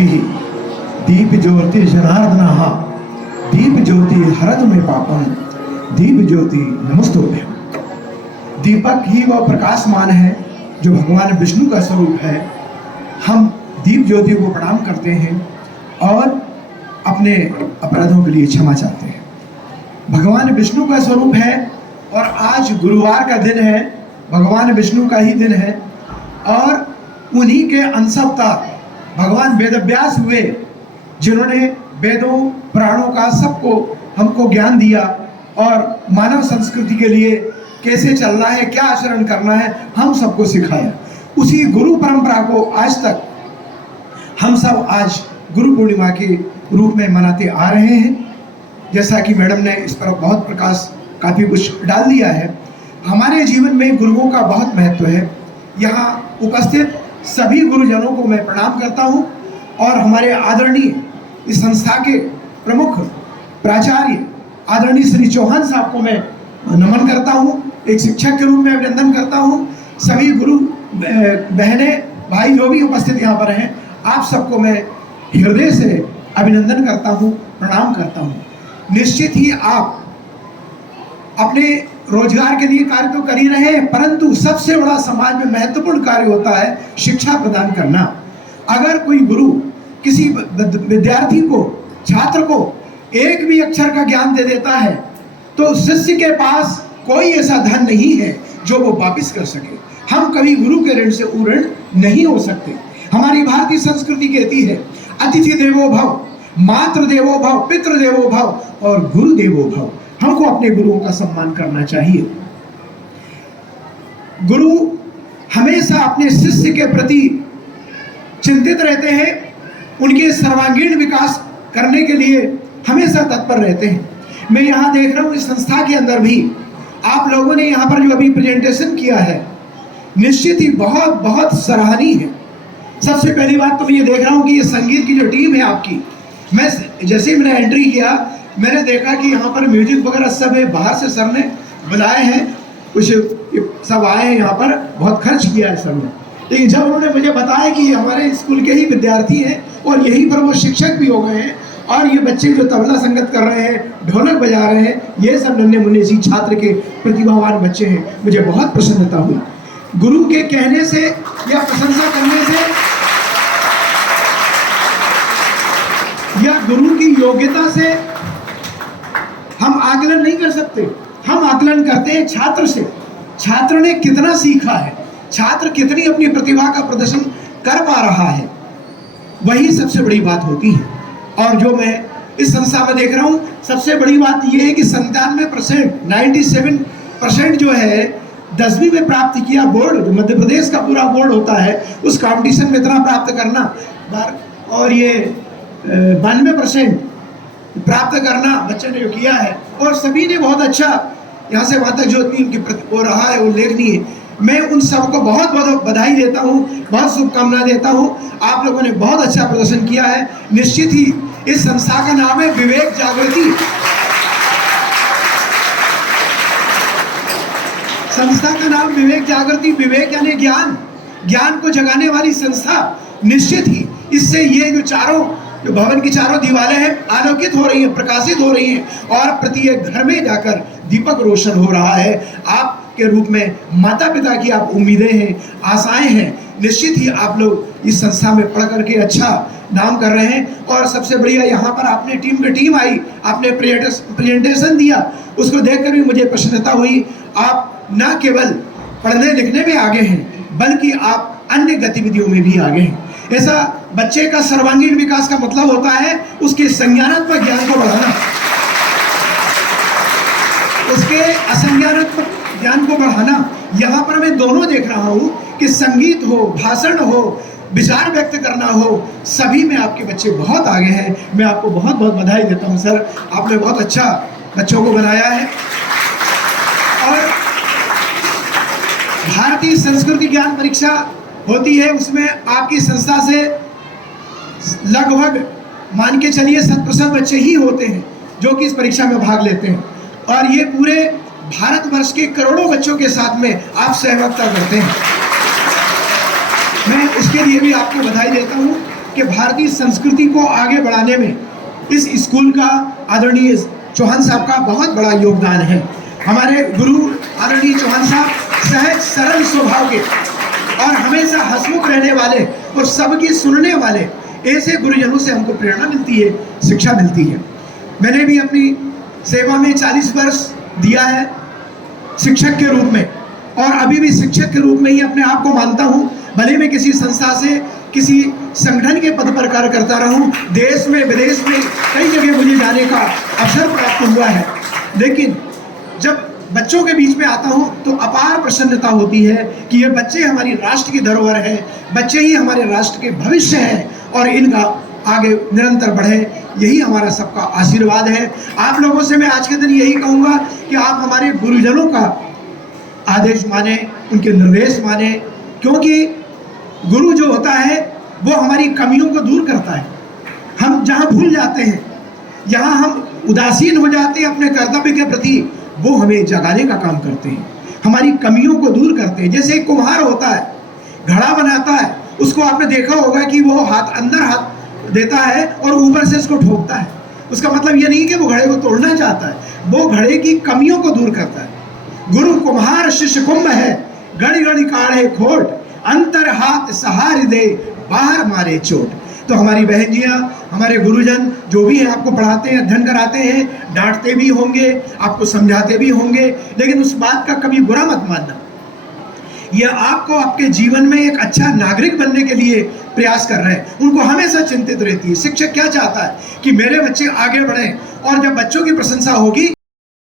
ज्योति दीप ज्योति जनार्दनः दीप ज्योति हरतु मे पापम दीप ज्योति नमस्तुभ्यं। दीपक ही वह प्रकाशमान है जो भगवान विष्णु का स्वरूप है। हम दीप ज्योति को प्रणाम करते हैं और अपने अपराधों के लिए क्षमा चाहते हैं। भगवान विष्णु का स्वरूप है और आज गुरुवार का दिन है, भगवान विष्णु का ही दिन है और उन्हीं के अंशावतार भगवान वेदव्यास हुए, जिन्होंने वेदों पुराणों का सबको हमको ज्ञान दिया और मानव संस्कृति के लिए कैसे चलना है, क्या आचरण करना है, हम सबको सिखाया। उसी गुरु परंपरा को आज तक हम सब आज गुरु पूर्णिमा के रूप में मनाते आ रहे हैं। जैसा कि मैडम ने इस पर बहुत प्रकाश काफ़ी कुछ डाल दिया है। हमारे जीवन में गुरुओं का बहुत महत्व है। यहाँ उपस्थित सभी गुरुजनों को मैं प्रणाम करता हूँ और हमारे आदरणीय इस संस्था के प्रमुख प्राचार्य आदरणीय श्री चौहान साहब को मैं नमन करता हूँ, एक शिक्षक के रूप में अभिनंदन करता हूँ। सभी गुरु बहनें भाई जो भी उपस्थित यहाँ पर हैं, आप सबको मैं हृदय से अभिनंदन करता हूँ, प्रणाम करता हूँ। निश्चित ही आप अपने रोजगार के लिए कार्य तो कर ही रहे हैं, परंतु सबसे बड़ा समाज में महत्वपूर्ण कार्य होता है शिक्षा प्रदान करना। अगर कोई गुरु किसी विद्यार्थी को, छात्र को एक भी अक्षर का ज्ञान दे देता है तो शिष्य के पास कोई ऐसा धन नहीं है जो वो वापिस कर सके। हम कभी गुरु के ऋण से उऋण नहीं हो सकते। हमारी भारतीय संस्कृति कहती है अतिथि देवो भव, मातृ देवो भव, पितृ देवो भव और गुरु देवो भव। हमको अपने गुरुओं का सम्मान करना चाहिए। गुरु हमेशा अपने शिष्य के प्रति चिंतित रहते हैं, उनके सर्वांगीण विकास करने के लिए हमेशा तत्पर रहते हैं। मैं यहाँ देख रहा हूँ इस संस्था के अंदर भी आप लोगों ने यहाँ पर जो अभी प्रेजेंटेशन किया है, निश्चित ही बहुत बहुत सराहनीय है। सबसे पहली बात तो मैं ये देख रहा हूँ कि ये संगीत की जो टीम है आपकी, मैं जैसे ही मैंने एंट्री किया मैंने देखा कि यहाँ पर म्यूजिक वगैरह सब है, बाहर से सर ने बुलाए हैं, कुछ सब आए हैं यहाँ पर, बहुत खर्च किया है सर ने। लेकिन जब उन्होंने मुझे बताया कि ये हमारे स्कूल के ही विद्यार्थी हैं और यहीं पर वो शिक्षक भी हो गए हैं और ये बच्चे जो तबला संगत कर रहे हैं, ढोलक बजा रहे हैं, ये सब नन्हे मुन्ने सी छात्र के प्रतिभावान बच्चे हैं, मुझे बहुत प्रसन्नता हुई। गुरु के कहने से या प्रशंसा करने से या गुरु की योग्यता से हम आकलन नहीं कर सकते। हम आकलन करते हैं छात्र से, छात्र ने कितना सीखा है, छात्र कितनी अपनी प्रतिभा का प्रदर्शन कर पा रहा है, वही सबसे बड़ी बात होती है। और जो मैं इस संस्था में देख रहा हूँ, सबसे बड़ी बात यह है कि 97% जो है 10वीं में प्राप्त किया। बोर्ड जो मध्य प्रदेश का पूरा बोर्ड होता है, उस कंपटीशन में इतना प्राप्त करना और ये 92% प्राप्त करना बच्चे ने जो किया है, और सभी ने बहुत अच्छा यहाँ से वहाँ तक जो उनकी वो रहा है उल्लेखनीय है। मैं उन सबको बहुत बहुत बधाई देता हूँ, बहुत शुभकामना देता हूँ। आप लोगों ने बहुत अच्छा प्रदर्शन किया है। निश्चित ही इस संस्था का नाम है विवेक जागृति। संस्था का नाम विवेक जागृति, विवेक यानी ज्ञान, ज्ञान को जगाने वाली संस्था। निश्चित ही इससे ये जो भवन की चारों दीवारें हैं आलोकित हो रही हैं, प्रकाशित हो रही हैं और प्रति एक घर में जाकर दीपक रोशन हो रहा है। आपके रूप में माता पिता की आप उम्मीदें हैं, आशाएं हैं। निश्चित ही आप लोग इस संस्था में पढ़ करके अच्छा नाम कर रहे हैं। और सबसे बढ़िया यहाँ पर आपने टीम आई, आपने प्रेजेंटेशन दिया, उसको देखकर भी मुझे प्रसन्नता हुई। आप न केवल पढ़ने लिखने में आगे हैं, बल्कि आप अन्य गतिविधियों में भी आगे हैं। ऐसा बच्चे का सर्वांगीण विकास का मतलब होता है उसके संज्ञानात्मक ज्ञान को बढ़ाना, उसके असंज्ञानात्मक ज्ञान को बढ़ाना। यहाँ पर मैं दोनों देख रहा हूँ कि संगीत हो, भाषण हो, विचार व्यक्त करना हो, सभी में आपके बच्चे बहुत आगे हैं। मैं आपको बहुत बहुत बधाई देता हूँ सर, आपने बहुत अच्छा बच्चों को बनाया है। और भारतीय संस्कृति ज्ञान परीक्षा होती है, उसमें आपकी संस्था से लगभग मान के चलिए 7% बच्चे ही होते हैं जो कि इस परीक्षा में भाग लेते हैं। और ये पूरे भारतवर्ष के करोड़ों बच्चों के साथ में आप सहभागिता करते हैं। मैं उसके लिए भी आपको बधाई देता हूँ। कि भारतीय संस्कृति को आगे बढ़ाने में इस स्कूल का आदरणीय चौहान साहब का बहुत बड़ा योगदान है। हमारे गुरु आदरणीय चौहान साहब सहज सरल स्वभाव के और हमेशा हंसमुख रहने वाले और सबकी सुनने वाले ऐसे गुरुजनों से हमको प्रेरणा मिलती है, शिक्षा मिलती है। मैंने भी अपनी सेवा में 40 वर्ष दिया है शिक्षक के रूप में, और अभी भी शिक्षक के रूप में ही अपने आप को मानता हूँ। भले मैं किसी संस्था से किसी संगठन के पद पर कार्य करता रहूं, देश में विदेश में कई जगह मुझे जाने का अवसर प्राप्त हुआ है, लेकिन जब बच्चों के बीच में आता हूं तो अपार प्रसन्नता होती है कि ये बच्चे हमारी राष्ट्र की धरोहर है, बच्चे ही हमारे राष्ट्र के भविष्य हैं और इनका आगे निरंतर बढ़े, यही हमारा सबका आशीर्वाद है। आप लोगों से मैं आज के दिन यही कहूँगा कि आप हमारे गुरुजनों का आदेश माने, उनके निर्देश माने, क्योंकि गुरु जो होता है वो हमारी कमियों को दूर करता है। हम जहाँ भूल जाते हैं, जहाँ हम उदासीन हो जाते हैं अपने कर्तव्य के प्रति, वो हमें जगाने का काम करते हैं, हमारी कमियों को दूर करते हैं। जैसे एक कुम्हार होता है, घड़ा बनाता है, उसको आपने देखा होगा कि वो अंदर हाथ देता है और ऊपर से इसको ठोकता है। उसका मतलब ये नहीं कि वो घड़े को तोड़ना चाहता है, वो घड़े की कमियों को दूर करता है। गुरु कुम्हार शिष्य कुंभ है, गड़ी गड़ी काढ़े खोट, अंतर हाथ सहार दे, बाहर मारे चोट। तो हमारी बहन जियाँ, हमारे गुरुजन जो भी हैं, आपको पढ़ाते हैं, अध्ययन कराते हैं, डांटते भी होंगे, आपको समझाते भी होंगे, लेकिन उस बात का कभी बुरा मत मानना। यह आपको आपके जीवन में एक अच्छा नागरिक बनने के लिए प्रयास कर रहे हैं। उनको हमेशा चिंतित रहती है, शिक्षक क्या चाहता है कि मेरे बच्चे आगे बढ़ें, और जब बच्चों की प्रशंसा होगी